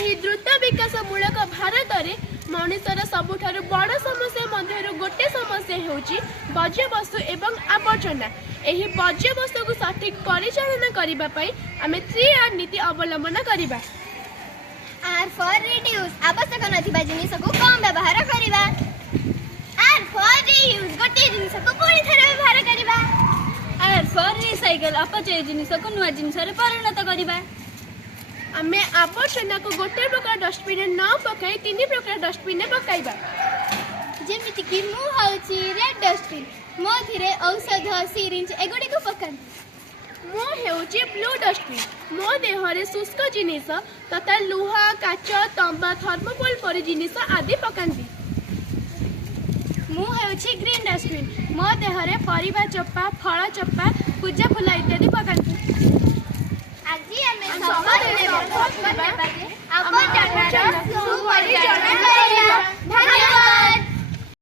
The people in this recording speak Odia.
ଏହି ଦ୍ରୁତ ବିକାଶମୂଳକ ଭାରତରେ ମଣିଷର ସବୁଠାରୁ ବଡ଼ ସମସ୍ୟା ମଧ୍ୟରୁ ଗୋଟିଏ ସମସ୍ୟା ହେଉଛି ବର୍ଜ୍ୟବସ୍ତୁ ଏବଂ ଆବର୍ଜନା। ଏହି ବର୍ଜ୍ୟବସ୍ତୁକୁ ସଠିକ୍ ପରିଚାଳନା କରିବା ପାଇଁ ଆମେ 3R ନୀତି ଅବଲମ୍ବନ କରିବା। R for reduce, ଆବଶ୍ୟକ ନଥିବା ଜିନିଷକୁ କମ୍ ବ୍ୟବହାର କରିବା। R for reuse, ଗୋଟିଏ ଜିନିଷକୁ ପୁଣି ଥରେ ବ୍ୟବହାର କରିବା। R for recycle, ଅପଚୟ ଜିନିଷକୁ ନୂଆ ଜିନିଷରେ ପରିଣତ କରିବା। ଆମେ ଆବର୍ଜନାକୁ ଗୋଟିଏ ପ୍ରକାର ଡଷ୍ଟବିନ୍ରେ ନ ପକାଇ 3 ପ୍ରକାର ଡଷ୍ଟବିନ୍ରେ ପକାଇବା। ଯେମିତିକି ମୁଁ ହେଉଛି ରେଡ୍ ଡଷ୍ଟବିନ୍, ମୋ ଧିରେ ଔଷଧ ସିରିଞ୍ଜ ଏଗୁଡ଼ିକୁ ପକାନ୍ତି। ମୁଁ ହେଉଛି ବ୍ଲୁ ଡଷ୍ଟବିନ୍, ମୋ ଦେହରେ ଶୁଷ୍କ ଜିନିଷ ତଥା ଲୁହା, କାଚ, ତମ୍ବା, ଥର୍ମୋକୋଲ୍ ପରି ଜିନିଷ ଆଦି ପକାନ୍ତି। ମୁଁ ହେଉଛି ଗ୍ରୀନ୍ ଡଷ୍ଟବିନ୍, ମୋ ଦେହରେ ପରିବା ଚୋପା, ଫଳ ଚୋପା, ପୂଜା ଫୁଲ ଇତ୍ୟାଦି ପକାନ୍ତି। ଆଜି ଆମେ ସମାଜରେ